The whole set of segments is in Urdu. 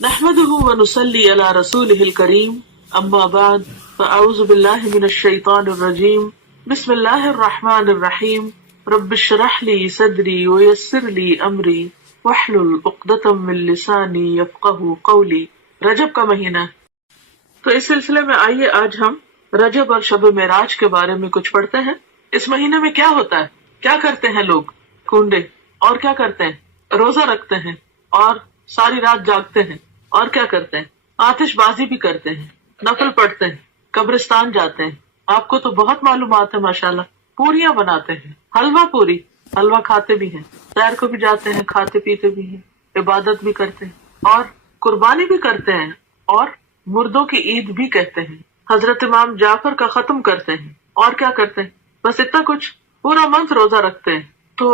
نحمده ونصلي على رسوله الكريم اما بعد فاعوذ بالله من الشيطان الرجيم بسم الله الرحمن الرحيم رب اشرح لي صدري ويسر لي امري واحلل عقدة من لساني يفقهوا قولي۔ رجب کا مہینہ، تو اس سلسلے میں آئیے آج ہم رجب اور شب معراج کے بارے میں کچھ پڑھتے ہیں۔ اس مہینے میں کیا ہوتا ہے، کیا کرتے ہیں لوگ؟ کنڈے، اور کیا کرتے ہیں؟ روزہ رکھتے ہیں اور ساری رات جاگتے ہیں، اور کیا کرتے ہیں؟ آتش بازی بھی کرتے ہیں، نفل پڑھتے ہیں، قبرستان جاتے ہیں۔ آپ کو تو بہت معلومات ہے ماشاءاللہ۔ پوریاں بناتے ہیں، حلوہ پوری، حلوہ کھاتے بھی ہیں، سیر کو بھی جاتے ہیں، کھاتے پیتے بھی ہیں، عبادت بھی کرتے ہیں اور قربانی بھی کرتے ہیں، اور مردوں کی عید بھی کہتے ہیں، حضرت امام جعفر کا ختم کرتے ہیں، اور کیا کرتے ہیں؟ بس اتنا کچھ، پورا منتھ روزہ رکھتے ہیں۔ تو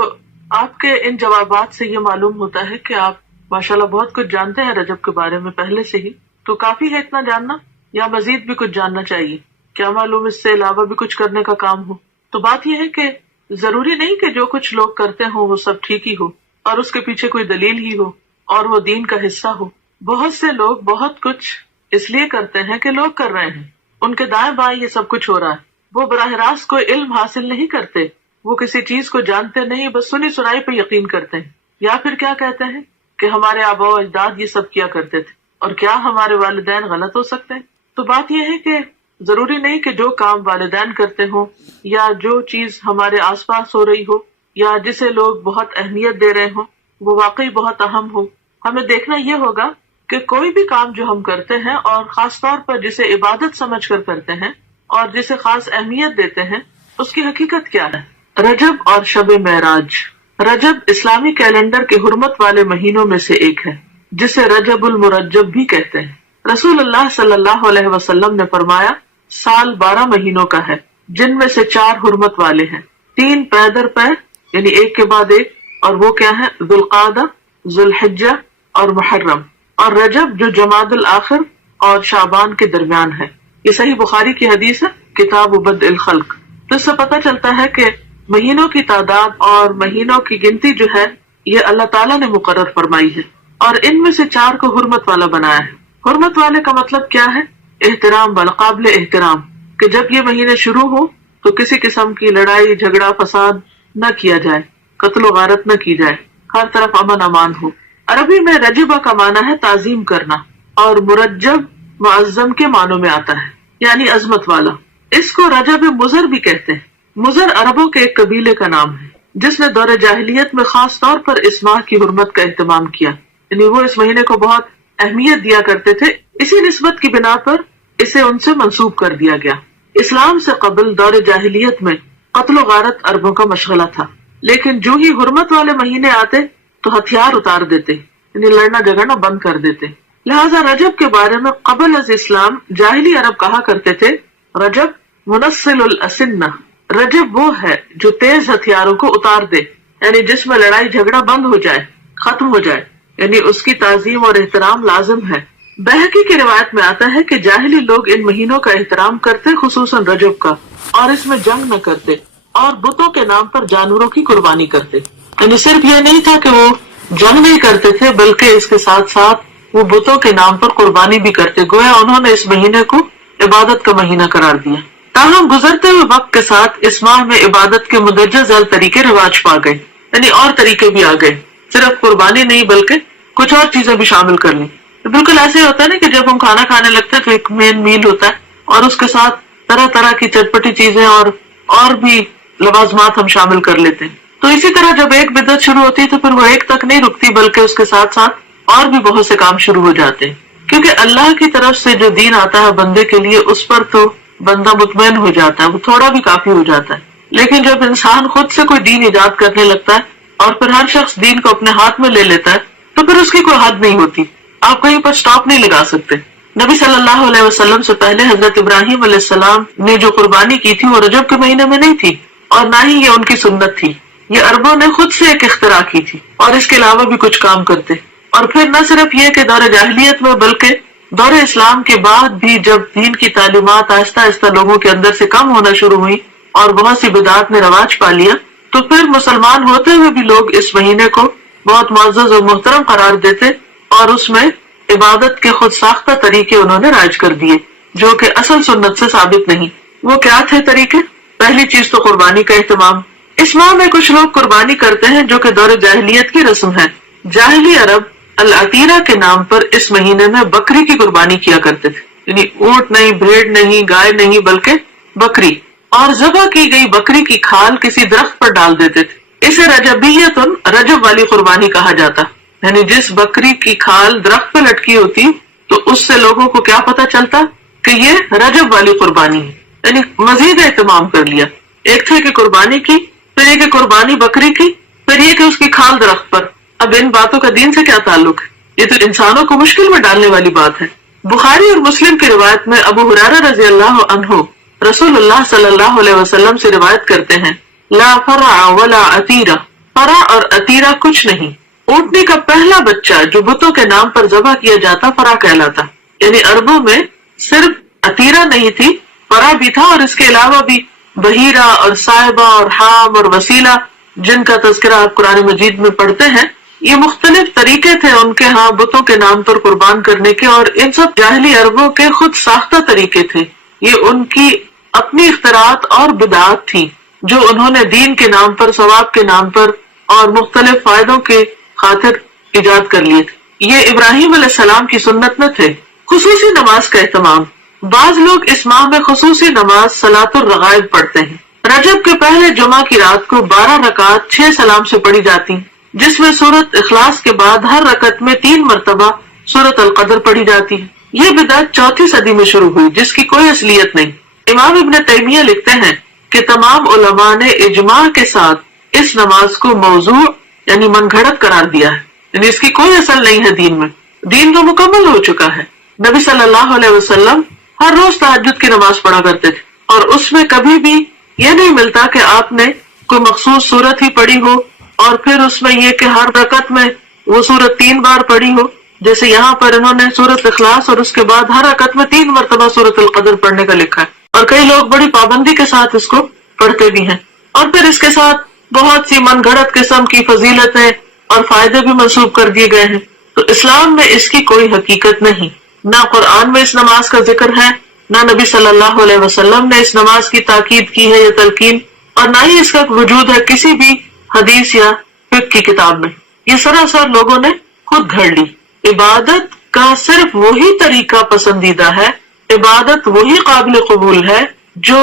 آپ کے ان جوابات سے یہ معلوم ہوتا ہے کہ آپ ماشاءاللہ بہت کچھ جانتے ہیں رجب کے بارے میں پہلے سے ہی۔ تو کافی ہے اتنا جاننا، یا مزید بھی کچھ جاننا چاہیے؟ کیا معلوم اس سے علاوہ بھی کچھ کرنے کا کام ہو؟ تو بات یہ ہے کہ ضروری نہیں کہ جو کچھ لوگ کرتے ہوں وہ سب ٹھیک ہی ہو اور اس کے پیچھے کوئی دلیل ہی ہو اور وہ دین کا حصہ ہو۔ بہت سے لوگ بہت کچھ اس لیے کرتے ہیں کہ لوگ کر رہے ہیں، ان کے دائیں بائیں یہ سب کچھ ہو رہا ہے۔ وہ براہ راست کوئی علم حاصل نہیں کرتے، وہ کسی چیز کو جانتے نہیں، بس سنی سنائی پہ یقین کرتے ہیں، یا پھر کیا کہتے ہیں کہ ہمارے آباء و اجداد یہ سب کیا کرتے تھے، اور کیا ہمارے والدین غلط ہو سکتے ہیں؟ تو بات یہ ہے کہ ضروری نہیں کہ جو کام والدین کرتے ہوں یا جو چیز ہمارے آس پاس ہو رہی ہو یا جسے لوگ بہت اہمیت دے رہے ہوں وہ واقعی بہت اہم ہو۔ ہمیں دیکھنا یہ ہوگا کہ کوئی بھی کام جو ہم کرتے ہیں اور خاص طور پر جسے عبادت سمجھ کر کرتے ہیں اور جسے خاص اہمیت دیتے ہیں، اس کی حقیقت کیا ہے۔ رجب اور شب معراج۔ رجب اسلامی کیلنڈر کے حرمت والے مہینوں میں سے ایک ہے، جسے رجب المرجب بھی کہتے ہیں۔ رسول اللہ صلی اللہ علیہ وسلم نے فرمایا، سال 12 مہینوں کا ہے، جن میں سے 4 حرمت والے ہیں، 3 پے در پے یعنی ایک کے بعد ایک، اور وہ کیا ہے؟ ذوالقعدہ، ذوالحجہ اور محرم، اور رجب جو جمادی الآخر اور شعبان کے درمیان ہے۔ یہ صحیح بخاری کی حدیث ہے، کتاب بدء الخلق۔ تو اس سے پتہ چلتا ہے کہ مہینوں کی تعداد اور مہینوں کی گنتی جو ہے یہ اللہ تعالیٰ نے مقرر فرمائی ہے، اور ان میں سے 4 کو حرمت والا بنایا ہے۔ حرمت والے کا مطلب کیا ہے؟ احترام والا، قابل احترام، کہ جب یہ مہینے شروع ہو تو کسی قسم کی لڑائی جھگڑا فساد نہ کیا جائے، قتل و غارت نہ کی جائے، ہر طرف امن امان ہو۔ عربی میں رجبہ کا معنی ہے تعظیم کرنا، اور مرجب معظم کے معنوں میں آتا ہے، یعنی عظمت والا۔ اس کو رجب مضر بھی کہتے ہیں۔ مضر عربوں کے ایک قبیلے کا نام ہے جس نے دور جاہلیت میں خاص طور پر اس ماہ کی حرمت کا اہتمام کیا، یعنی وہ اس مہینے کو بہت اہمیت دیا کرتے تھے، اسی نسبت کی بنا پر اسے ان سے منسوب کر دیا گیا۔ اسلام سے قبل دور جاہلیت میں قتل و غارت عربوں کا مشغلہ تھا، لیکن جو ہی حرمت والے مہینے آتے تو ہتھیار اتار دیتے، یعنی لڑنا جھگڑنا بند کر دیتے۔ لہذا رجب کے بارے میں قبل از اسلام جاہلی عرب کہا کرتے تھے، رجب منسل الاسنہ، رجب وہ ہے جو تیز ہتھیاروں کو اتار دے، یعنی جس میں لڑائی جھگڑا بند ہو جائے، ختم ہو جائے، یعنی اس کی تعظیم اور احترام لازم ہے۔ بہقی کی روایت میں آتا ہے کہ جاہلی لوگ ان مہینوں کا احترام کرتے، خصوصاً رجب کا، اور اس میں جنگ نہ کرتے اور بتوں کے نام پر جانوروں کی قربانی کرتے۔ یعنی صرف یہ نہیں تھا کہ وہ جنگ نہیں کرتے تھے، بلکہ اس کے ساتھ ساتھ وہ بتوں کے نام پر قربانی بھی کرتے، گویا انہوں نے اس مہینے کو عبادت کا مہینہ قرار دیا۔ تاہم گزرتے ہوئے وقت کے ساتھ اس ماہ میں عبادت کے مدرجہ ذیل طریقے رواج پا گئے، یعنی اور طریقے بھی آ گئے، صرف قربانی نہیں بلکہ کچھ اور چیزیں بھی شامل کر لیں۔ بالکل ایسے ہوتا ہے نا کہ جب ہم کھانا کھانے لگتے ہیں تو ایک مین میل ہوتا ہے، اور اس کے ساتھ طرح طرح کی چٹپٹی چیزیں اور بھی لوازمات ہم شامل کر لیتے ہیں۔ تو اسی طرح جب ایک بدعت شروع ہوتی ہے تو پھر وہ ایک تک نہیں رکتی، بلکہ اس کے ساتھ ساتھ اور بھی بہت سے کام شروع ہو جاتے ہیں، کیونکہ اللہ کی طرف سے جو دین آتا ہے بندے کے لیے اس پر تو بندہ مطمئن ہو جاتا ہے، وہ تھوڑا بھی کافی ہو جاتا ہے۔ لیکن جب انسان خود سے کوئی دین ایجاد کرنے لگتا ہے اور پھر ہر شخص دین کو اپنے ہاتھ میں لے لیتا ہے تو پھر اس کی کوئی حد نہیں ہوتی، آپ کہیں پر سٹاپ نہیں لگا سکتے۔ نبی صلی اللہ علیہ وسلم سے پہلے حضرت ابراہیم علیہ السلام نے جو قربانی کی تھی وہ رجب کے مہینے میں نہیں تھی، اور نہ ہی یہ ان کی سنت تھی، یہ عربوں نے خود سے ایک اختراع کی تھی، اور اس کے علاوہ بھی کچھ کام کرتے۔ اور پھر نہ صرف یہ کہ دور جاہلیت میں بلکہ دور اسلام کے بعد بھی جب دین کی تعلیمات آہستہ آہستہ لوگوں کے اندر سے کم ہونا شروع ہوئی اور بہت سی بدعات نے رواج پا لیا، تو پھر مسلمان ہوتے ہوئے بھی لوگ اس مہینے کو بہت معزز اور محترم قرار دیتے اور اس میں عبادت کے خود ساختہ طریقے انہوں نے رائج کر دیے جو کہ اصل سنت سے ثابت نہیں۔ وہ کیا تھے طریقے؟ پہلی چیز تو قربانی کا اہتمام۔ اس ماہ میں کچھ لوگ قربانی کرتے ہیں جو کہ دور جاہلیت کی رسم ہے۔ جاہلی عرب العتیرہ کے نام پر اس مہینے میں بکری کی قربانی کیا کرتے تھے، یعنی اونٹ نہیں، بھیڑ نہیں، گائے نہیں، بلکہ بکری، اور ذبح کی گئی بکری کی کھال کسی درخت پر ڈال دیتے تھے۔ اسے رجبیتن، رجب والی قربانی کہا جاتا، یعنی جس بکری کی کھال درخت پہ لٹکی ہوتی تو اس سے لوگوں کو کیا پتا چلتا کہ یہ رجب والی قربانی ہے، یعنی مزید اہتمام کر لیا۔ ایک تھے کہ قربانی کی، پھر یہ کہ قربانی بکری کی، پھر یہ کہ اس کی کھال درخت پر۔ اب ان باتوں کا دین سے کیا تعلق ہے؟ یہ تو انسانوں کو مشکل میں ڈالنے والی بات ہے۔ بخاری اور مسلم کی روایت میں ابو ہریرہ رضی اللہ عنہ رسول اللہ صلی اللہ علیہ وسلم سے روایت کرتے ہیں، لا فرع ولا عتیرہ، فرع اور عتیرہ کچھ نہیں۔ اونٹنی کا پہلا بچہ جو بتوں کے نام پر ذبح کیا جاتا فرع کہلاتا، یعنی عربوں میں صرف عتیرہ نہیں تھی، فرع بھی تھا، اور اس کے علاوہ بھی بحیرہ اور صاحبہ اور حام اور وسیلہ جن کا تذکرہ آپ قرآن مجید میں پڑھتے ہیں۔ یہ مختلف طریقے تھے ان کے ہاں بتوں کے نام پر قربان کرنے کے، اور ان سب جاہلی عربوں کے خود ساختہ طریقے تھے۔ یہ ان کی اپنی اختراعات اور بدعات تھی جو انہوں نے دین کے نام پر، ثواب کے نام پر اور مختلف فائدوں کے خاطر ایجاد کر لیے تھے۔ یہ ابراہیم علیہ السلام کی سنت نہ تھے۔ خصوصی نماز کا اہتمام۔ بعض لوگ اس ماہ میں خصوصی نماز صلاۃ الرغائب پڑھتے ہیں۔ رجب کے پہلے جمعہ کی رات کو 12 رکعات 6 سلام سے پڑھی جاتی، جس میں سورۃ اخلاص کے بعد ہر رکعت میں 3 مرتبہ سورۃ القدر پڑھی جاتی ہے۔ یہ بدعت 4 صدی میں شروع ہوئی جس کی کوئی اصلیت نہیں۔ امام ابن تیمیہ لکھتے ہیں کہ تمام علماء نے اجماع کے ساتھ اس نماز کو موضوع یعنی من گھڑت قرار دیا ہے، یعنی اس کی کوئی اصل نہیں ہے دین میں۔ دین تو مکمل ہو چکا ہے۔ نبی صلی اللہ علیہ وسلم ہر روز تہجد کی نماز پڑھا کرتے تھے، اور اس میں کبھی بھی یہ نہیں ملتا کہ آپ نے کوئی مخصوص سورت ہی پڑھی ہو اور پھر اس میں یہ کہ ہر رکعت میں وہ سورت 3 بار پڑھی ہو، جیسے یہاں پر انہوں نے سورت اخلاص اور اس کے بعد ہر رکعت میں 3 مرتبہ سورت القدر پڑھنے کا لکھا ہے، اور کئی لوگ بڑی پابندی کے ساتھ اس کو پڑھتے بھی ہیں، اور پھر اس کے ساتھ بہت سی من گھڑت قسم کی فضیلتیں اور فائدے بھی منسوب کر دیے گئے ہیں۔ تو اسلام میں اس کی کوئی حقیقت نہیں، نہ قرآن میں اس نماز کا ذکر ہے، نہ نبی صلی اللہ علیہ وسلم نے اس نماز کی تاکید کی ہے یا تلقین، اور نہ ہی اس کا وجود ہے کسی بھی حدیث یا فقہ کی کتاب میں۔ یہ سراسر لوگوں نے خود گھڑ لی۔ عبادت کا صرف وہی طریقہ پسندیدہ ہے، عبادت وہی قابل قبول ہے جو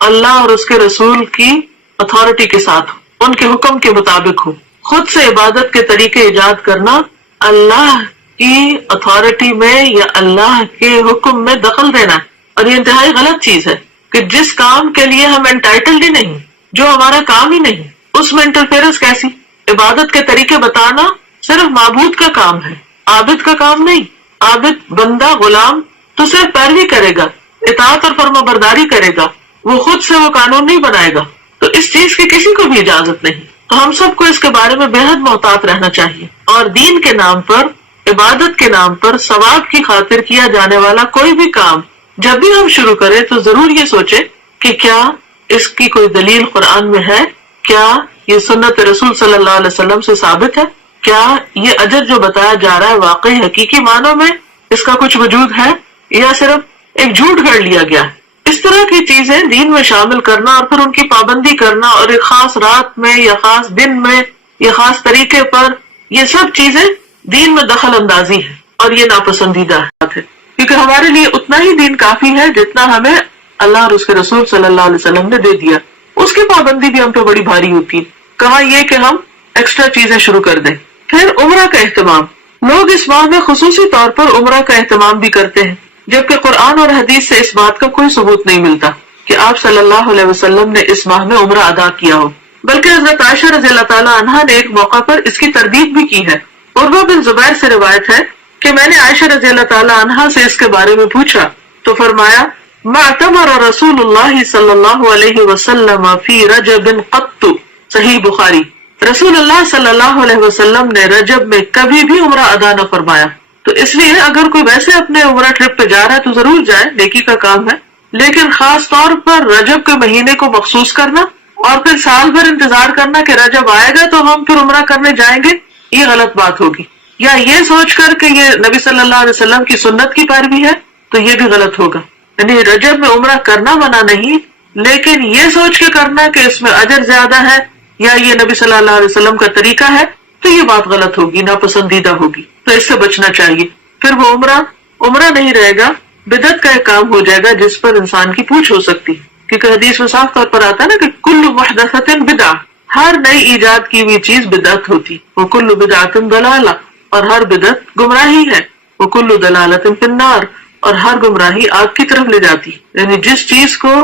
اللہ اور اس کے رسول کی اتھارٹی کے ساتھ ہو، ان کے حکم کے مطابق ہو۔ خود سے عبادت کے طریقے ایجاد کرنا اللہ کی اتھارٹی میں یا اللہ کے حکم میں دخل دینا ہے، اور یہ انتہائی غلط چیز ہے کہ جس کام کے لیے ہم انٹائٹلڈ ہی نہیں، جو ہمارا کام ہی نہیں، اس میں انٹرفیئرنس کیسی؟ عبادت کے طریقے بتانا صرف معبود کا کام ہے، عابد کا کام نہیں۔ عابد بندہ غلام تو صرف پیروی کرے گا، اطاعت اور فرما برداری کرے گا، وہ خود سے وہ قانون نہیں بنائے گا، تو اس چیز کی کسی کو بھی اجازت نہیں۔ تو ہم سب کو اس کے بارے میں بے حد محتاط رہنا چاہیے، اور دین کے نام پر، عبادت کے نام پر، ثواب کی خاطر کیا جانے والا کوئی بھی کام جب بھی ہم شروع کریں تو ضرور یہ سوچیں کہ کیا اس کی کوئی دلیل قرآن میں ہے، کیا یہ سنت رسول صلی اللہ علیہ وسلم سے ثابت ہے، کیا یہ اجر جو بتایا جا رہا ہے واقعی حقیقی معنوں میں اس کا کچھ وجود ہے، یا صرف ایک جھوٹ گھڑ لیا گیا ہے۔ اس طرح کی چیزیں دین میں شامل کرنا اور پھر ان کی پابندی کرنا، اور ایک خاص رات میں یا خاص دن میں یا خاص طریقے پر، یہ سب چیزیں دین میں دخل اندازی ہے، اور یہ ناپسندیدہ بات ہے، کیونکہ ہمارے لیے اتنا ہی دین کافی ہے جتنا ہمیں اللہ اور اس کے رسول صلی اللہ علیہ وسلم نے دے دیا۔ اس کی پابندی بھی ہم پہ بڑی بھاری ہوتی ہے، کہاں یہ کہ ہم ایکسٹرا چیزیں شروع کر دیں۔ پھر عمرہ کا اہتمام۔ لوگ اس ماہ میں خصوصی طور پر عمرہ کا اہتمام بھی کرتے ہیں، جبکہ قرآن اور حدیث سے اس بات کا کوئی ثبوت نہیں ملتا کہ آپ صلی اللہ علیہ وسلم نے اس ماہ میں عمرہ ادا کیا ہو، بلکہ حضرت عائشہ رضی اللہ تعالی عنہا نے ایک موقع پر اس کی تردید بھی کی ہے۔ عروہ بن زبیر سے روایت ہے کہ میں نے عائشہ رضی اللہ تعالی عنہا سے اس کے بارے میں پوچھا تو فرمایا، ما اعتمر رسول اللہ صلی اللہ علیہ وسلم فی رجب قط، صحیح بخاری۔ رسول اللہ صلی اللہ علیہ وسلم نے رجب میں کبھی بھی عمرہ ادا نہ فرمایا، تو اس لیے اگر کوئی ویسے اپنے عمرہ ٹرپ پہ جا رہا ہے تو ضرور جائے، نیکی کا کام ہے، لیکن خاص طور پر رجب کے مہینے کو مخصوص کرنا اور پھر سال بھر انتظار کرنا کہ رجب آئے گا تو ہم پھر عمرہ کرنے جائیں گے، یہ غلط بات ہوگی۔ یا یہ سوچ کر کہ یہ نبی صلی اللہ علیہ وسلم کی سنت کی پیروی ہے تو یہ بھی غلط ہوگا. یعنی رجب میں عمرہ کرنا منع نہیں، لیکن یہ سوچ کے کرنا کہ اس میں اجر زیادہ ہے یا یہ نبی صلی اللہ علیہ وسلم کا طریقہ ہے تو یہ بات غلط ہوگی، ناپسندیدہ ہوگی، تو اس سے بچنا چاہیے. پھر وہ عمرہ نہیں رہے گا، بدعت کا ایک کام ہو جائے گا جس پر انسان کی پوچھ ہو سکتی ہے. کیونکہ حدیث میں صاف طور پر آتا ہے نا کہ کل محدثۃ بدعہ، ہر نئی ایجاد کی ہوئی چیز بدعت ہوتی، وکل بدعۃ ضلالہ، اور ہر بدعت گمراہی ہے، وکل ضلالۃ فی النار، اور ہر گمراہی آگ کی طرف لے جاتی. یعنی جس چیز کو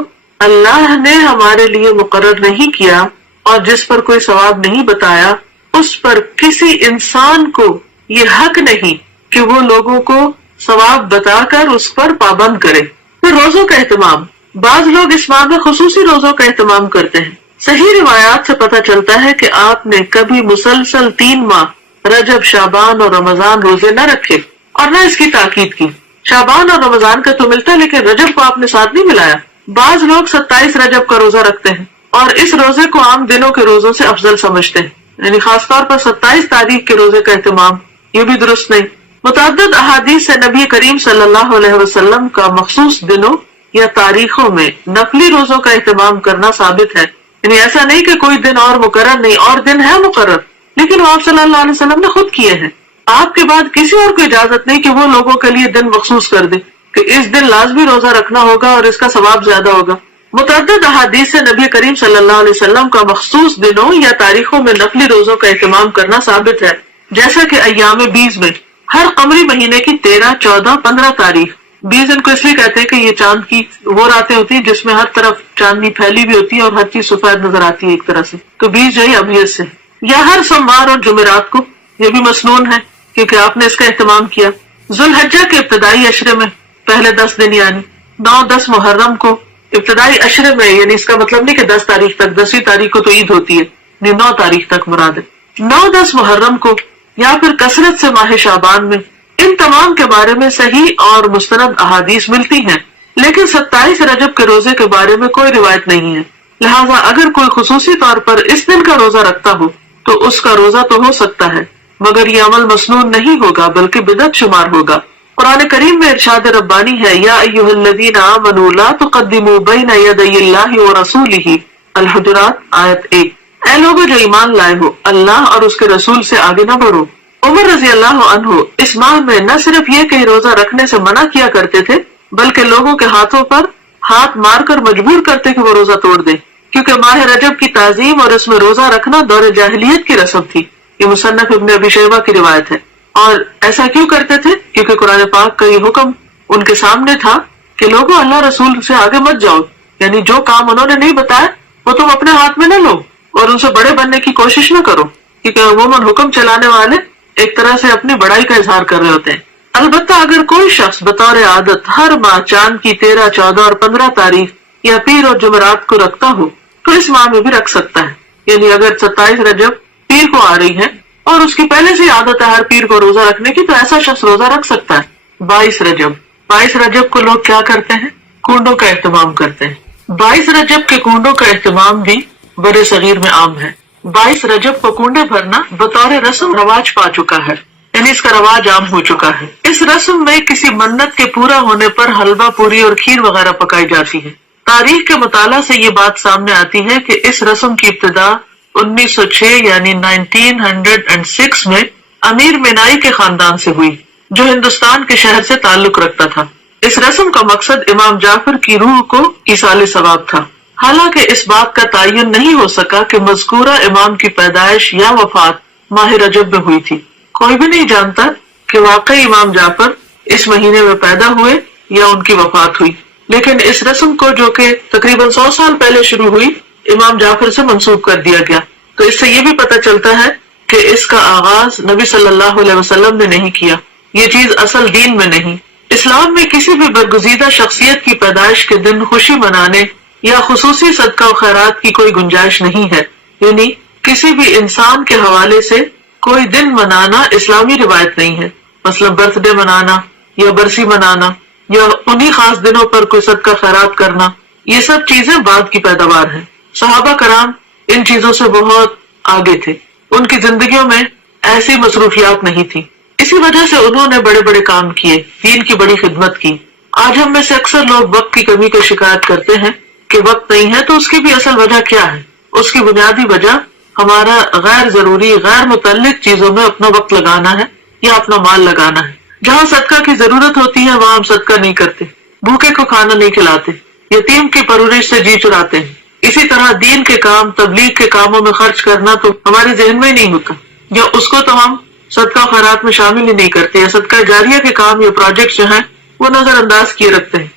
اللہ نے ہمارے لیے مقرر نہیں کیا اور جس پر کوئی ثواب نہیں بتایا، اس پر کسی انسان کو یہ حق نہیں کہ وہ لوگوں کو ثواب بتا کر اس پر پابند کرے. پھر روزوں کا اہتمام، بعض لوگ اس ماہ میں خصوصی روزوں کا اہتمام کرتے ہیں. صحیح روایات سے پتہ چلتا ہے کہ آپ نے کبھی مسلسل 3 ماہ رجب، شعبان اور رمضان روزے نہ رکھے اور نہ اس کی تاکید کی. شعبان اور رمضان کا تو ملتا ہے لیکن رجب کو آپ نے ساتھ نہیں ملایا. بعض لوگ 27 رجب کا روزہ رکھتے ہیں اور اس روزے کو عام دنوں کے روزوں سے افضل سمجھتے ہیں. یعنی خاص طور پر 27 تاریخ کے روزے کا اہتمام، یہ بھی درست نہیں. متعدد احادیث سے نبی کریم صلی اللہ علیہ وسلم کا مخصوص دنوں یا تاریخوں میں نفلی روزوں کا اہتمام کرنا ثابت ہے. یعنی ایسا نہیں کہ کوئی دن اور مقرر نہیں، اور دن ہے مقرر، لیکن وہ آپ صلی اللہ علیہ وسلم نے خود کیے ہیں. آپ کے بعد کسی اور کو اجازت نہیں کہ وہ لوگوں کے لیے دن مخصوص کر دے کہ اس دن لازمی روزہ رکھنا ہوگا اور اس کا ثواب زیادہ ہوگا. متعدد احادیث سے نبی کریم صلی اللہ علیہ وسلم کا مخصوص دنوں یا تاریخوں میں نفلی روزوں کا اہتمام کرنا ثابت ہے، جیسا کہ ایام 20 میں ہر قمری مہینے کی 13، 14، 15 تاریخ. 20 ان کو اس لیے کہتے ہیں کہ یہ چاند کی وہ راتیں ہوتی ہیں جس میں ہر طرف چاندنی پھیلی بھی ہوتی ہے اور ہر چیز سفید نظر آتی ہے ایک طرح سے، تو 20 جو ہے ابیض سے. یا ہر سوموار اور جمعرات کو، یہ بھی مسنون ہے کیونکہ آپ نے اس کا اہتمام کیا. ذوالحجہ کے ابتدائی عشرے میں پہلے 10 دن یعنی 9، 10 محرم کو ابتدائی عشرے میں، یعنی اس کا مطلب نہیں کہ 10 تاریخ تک، 10ویں تاریخ کو تو عید ہوتی ہے، نہیں 9 تاریخ تک مراد ہے. 9، 10 محرم کو یا پھر کثرت سے ماہ شعبان میں، ان تمام کے بارے میں صحیح اور مستند احادیث ملتی ہیں، لیکن 27 رجب کے روزے کے بارے میں کوئی روایت نہیں ہے. لہٰذا اگر کوئی خصوصی طور پر اس دن کا روزہ رکھتا ہو تو اس کا روزہ تو ہو سکتا ہے، مگر یہ عمل مسنون نہیں ہوگا بلکہ بدعت شمار ہوگا. قرآن کریم میں ارشاد ربانی ہے، یا ایھا الذین آمنوا لا تقدموا بین یدی اللہ ورسولہ، الحجرات آیت 1. اے لوگوں جو ایمان لائے ہو، اللہ اور اس کے رسول سے آگے نہ بڑھو. عمر رضی اللہ عنہ اس ماہ میں نہ صرف یہ کہ روزہ رکھنے سے منع کیا کرتے تھے بلکہ لوگوں کے ہاتھوں پر ہاتھ مار کر مجبور کرتے کہ وہ روزہ توڑ دے، کیونکہ ماہ رجب کی تعظیم اور اس میں روزہ رکھنا دور جاہلیت کی رسم تھی. یہ مصنف ابن ابی شیبہ کی روایت ہے. اور ایسا کیوں کرتے تھے؟ کیونکہ قرآن پاک کا یہ حکم ان کے سامنے تھا کہ لوگوں اللہ رسول سے آگے مت جاؤ، یعنی جو کام انہوں نے نہیں بتایا وہ تم اپنے ہاتھ میں نہ لو اور ان سے بڑے بننے کی کوشش نہ کرو، کیونکہ عموماً حکم چلانے والے ایک طرح سے اپنی بڑائی کا اظہار کر رہے ہوتے ہیں. البتہ اگر کوئی شخص بطور عادت ہر ماہ چاند کی 13، 14 اور 15 تاریخ یا پیر اور جمعرات کو رکھتا ہو تو اس ماہ میں بھی رکھ سکتا ہے. یعنی اگر 27 رجب پیر کو آ رہی ہے اور اس کی پہلے سے عادت ہے ہر پیر کو روزہ رکھنے کی، تو ایسا شخص روزہ رکھ سکتا ہے. 22 رجب کو لوگ کیا کرتے ہیں؟ کنڈوں کا اہتمام کرتے ہیں. 22 رجب کے کنڈوں کا اہتمام بھی بڑے صغیر میں عام ہے. 22 رجب کو کنڈے بھرنا بطور رسم رواج پا چکا ہے، یعنی اس کا رواج عام ہو چکا ہے. اس رسم میں کسی منت کے پورا ہونے پر حلوہ پوری اور کھیر وغیرہ پکائی جاتی ہے. تاریخ کے مطالعہ سے یہ بات سامنے آتی ہے کہ اس رسم کی ابتدا 1906 یعنی 1906 میں امیر مینائی کے خاندان سے ہوئی جو ہندوستان کے شہر سے تعلق رکھتا تھا. اس رسم کا مقصد امام جعفر کی روح کو ایصال ثواب تھا. حالانکہ اس بات کا تعین نہیں ہو سکا کہ مذکورہ امام کی پیدائش یا وفات ماہ رجب میں ہوئی تھی. کوئی بھی نہیں جانتا کہ واقعی امام جعفر اس مہینے میں پیدا ہوئے یا ان کی وفات ہوئی، لیکن اس رسم کو جو کہ تقریباً 100 سال پہلے شروع ہوئی امام جعفر سے منسوب کر دیا گیا. تو اس سے یہ بھی پتہ چلتا ہے کہ اس کا آغاز نبی صلی اللہ علیہ وسلم نے نہیں کیا، یہ چیز اصل دین میں نہیں. اسلام میں کسی بھی برگزیدہ شخصیت کی پیدائش کے دن خوشی منانے یا خصوصی صدقہ و خیرات کی کوئی گنجائش نہیں ہے. یعنی کسی بھی انسان کے حوالے سے کوئی دن منانا اسلامی روایت نہیں ہے. مثلا برتھ ڈے منانا یا برسی منانا یا انہی خاص دنوں پر کوئی صدقہ خیرات کرنا، یہ سب چیزیں بعد کی پیداوار ہیں. صحابہ کرام ان چیزوں سے بہت آگے تھے، ان کی زندگیوں میں ایسی مصروفیات نہیں تھی. اسی وجہ سے انہوں نے بڑے بڑے کام کیے، دین کی بڑی خدمت کی۔ آج ہم میں سے اکثر لوگ وقت کی کمی کو شکایت کرتے ہیں کہ وقت نہیں ہے، تو اس کی بھی اصل وجہ کیا ہے؟ اس کی بنیادی وجہ ہمارا غیر ضروری، غیر متعلق چیزوں میں اپنا وقت لگانا ہے یا اپنا مال لگانا ہے۔ جہاں صدقہ کی ضرورت ہوتی ہے وہاں ہم صدقہ نہیں کرتے، بھوکے کو کھانا نہیں کھلاتے، یتیم کی پرورش سے جی چراتے ہیں۔ اسی طرح دین کے کام، تبلیغ کے کاموں میں خرچ کرنا تو ہمارے ذہن میں ہی نہیں ہوتا، یا اس کو تو ہم صدقہ خیرات میں شامل ہی نہیں کرتے، یا صدقہ جاریہ کے کام یا پروجیکٹ جو ہیں وہ نظر انداز کیے رکھتے ہیں۔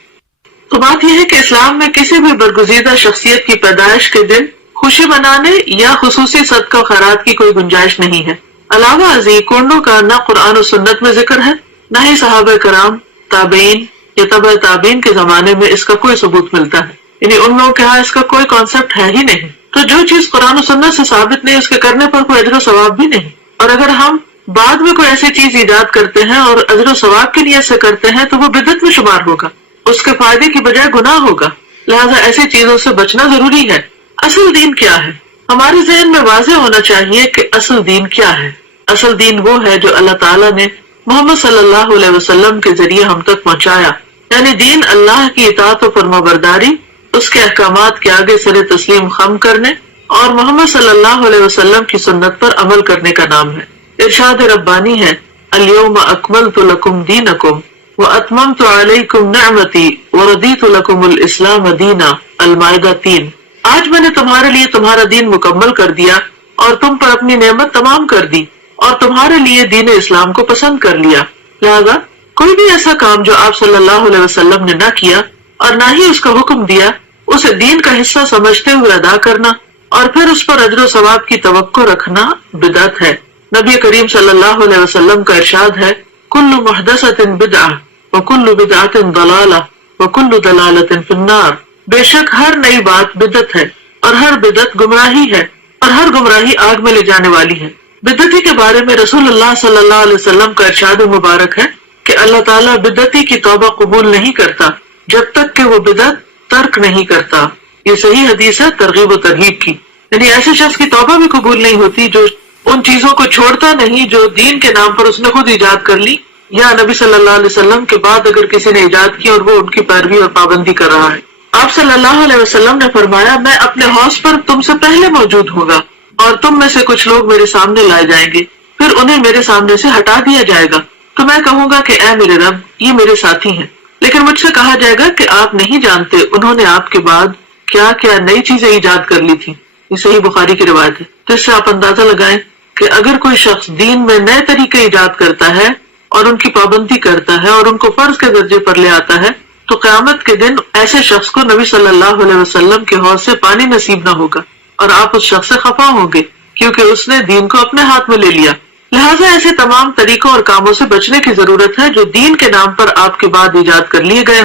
تو بات یہ ہے کہ اسلام میں کسی بھی برگزیدہ شخصیت کی پیدائش کے دن خوشی منانے یا خصوصی صدقہ خیرات کی کوئی گنجائش نہیں ہے۔ علاوہ ازیں کنڈوں کا نہ قرآن و سنت میں ذکر ہے، نہ ہی صحابہ کرام، تابعین یا تبع تابعین کے زمانے میں اس کا کوئی ثبوت ملتا ہے، یعنی ان لوگوں کے ہاں اس کا کوئی کانسیپٹ ہے ہی نہیں۔ تو جو چیز قرآن و سنت سے ثابت نہیں، اس کے کرنے پر کوئی اجر و ثواب بھی نہیں۔ اور اگر ہم بعد میں کوئی ایسی چیز ایجاد کرتے ہیں اور اجر و ثواب کی نیت سے کرتے ہیں تو وہ بدعت میں شمار ہوگا، اس کے فائدے کی بجائے گناہ ہوگا۔ لہذا ایسی چیزوں سے بچنا ضروری ہے۔ اصل دین کیا ہے؟ ہمارے ذہن میں واضح ہونا چاہیے کہ اصل دین کیا ہے۔ اصل دین وہ ہے جو اللہ تعالیٰ نے محمد صلی اللہ علیہ وسلم کے ذریعے ہم تک پہنچایا، یعنی دین اللہ کی اطاعت و فرما برداری، اس کے احکامات کے آگے سر تسلیم خم کرنے اور محمد صلی اللہ علیہ وسلم کی سنت پر عمل کرنے کا نام ہے۔ ارشاد ربانی ہے، الیوم اکملت لکم دینکم واتممت علیکم نعمتی ورضیت لکم الاسلام دینا، المائدہ 3۔ آج میں نے تمہارے لیے تمہارا دین مکمل کر دیا اور تم پر اپنی نعمت تمام کر دی اور تمہارے لیے دین اسلام کو پسند کر لیا۔ لہذا کوئی بھی ایسا کام جو آپ صلی اللہ علیہ وسلم نے نہ کیا اور نہ ہی اس کا حکم دیا، اسے دین کا حصہ سمجھتے ہوئے ادا کرنا اور پھر اس پر اجر و ثواب کی توقع رکھنا بدعت ہے۔ نبی کریم صلی اللہ علیہ وسلم کا ارشاد ہے، کل محدثۃ بدعہ وکل بدعۃ ضلالہ وکل ضلالۃ فی النار۔ بے شک ہر نئی بات بدعت ہے اور ہر بدعت گمراہی ہے اور ہر گمراہی آگ میں لے جانے والی ہے۔ بدعتی کے بارے میں رسول اللہ صلی اللہ علیہ وسلم کا ارشاد مبارک ہے کہ اللہ تعالیٰ بدعتی کی توبہ قبول نہیں کرتا جب تک کہ وہ بدعت ترک نہیں کرتا۔ یہ صحیح حدیث ہے ترغیب و ترہیب کی، یعنی ایسے شخص کی توبہ بھی قبول نہیں ہوتی جو ان چیزوں کو چھوڑتا نہیں جو دین کے نام پر اس نے خود ایجاد کر لی، یا نبی صلی اللہ علیہ وسلم کے بعد اگر کسی نے ایجاد کی اور وہ ان کی پیروی اور پابندی کر رہا ہے۔ آپ صلی اللہ علیہ وسلم نے فرمایا، میں اپنے حوض پر تم سے پہلے موجود ہوگا اور تم میں سے کچھ لوگ میرے سامنے لائے جائیں گے، پھر انہیں میرے سامنے سے ہٹا دیا جائے گا، تو میں کہوں گا کہ اے میرے رب، یہ میرے ساتھی ہیں۔ لیکن مجھ سے کہا جائے گا کہ آپ نہیں جانتے انہوں نے آپ کے بعد کیا کیا نئی چیزیں ایجاد کر لی تھی۔ یہ صحیح بخاری کی روایت ہے۔ تو اس سے آپ اندازہ لگائیں کہ اگر کوئی شخص دین میں نئے طریقے ایجاد کرتا ہے اور ان کی پابندی کرتا ہے اور ان کو فرض کے درجے پر لے آتا ہے، تو قیامت کے دن ایسے شخص کو نبی صلی اللہ علیہ وسلم کے حوض سے پانی نصیب نہ ہوگا اور آپ اس شخص سے خفا ہوں گے کیونکہ اس نے دین کو اپنے ہاتھ میں لے لیا۔ لہٰذا ایسے تمام طریقوں اور کاموں سے بچنے کی ضرورت ہے جو دین کے نام پر آپ کے بعد ایجاد کر لیے گئے